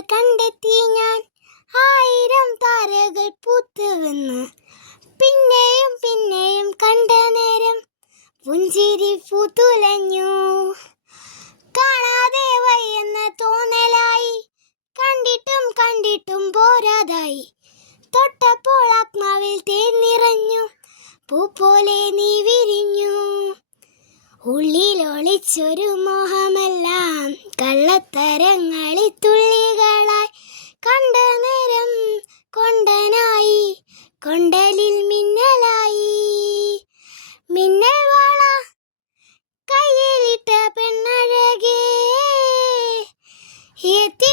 കണ്ടെത്തി ഞാൻ ആയിരം താരകൾ പൂത്തുവന്ന്. പിന്നെയും പിന്നെയും കണ്ട നേരം പുഞ്ചിരി പൂത്തുലഞ്ഞു. കാണാതെ വയ്യെന്ന തോന്നലായി, കണ്ടിട്ടും കണ്ടിട്ടും പോരാതായി. തൊട്ടപ്പോൾ ആത്മാവിൽ തേൻ നിറഞ്ഞു, പൂ പോലെ നീ വിരിഞ്ഞു. ഉള്ളിലൊളിച്ചൊരു മോഹമെല്ലാം കള്ളത്തരങ്ങളിൽ തുള്ളികളായി. കണ്ട നേരം കൊണ്ടനായി, കൊണ്ടലിൽ മിന്നലായി. മിന്നൽ വള കയ്യിലിട്ട പെണ്ണഴകേ, എത്തി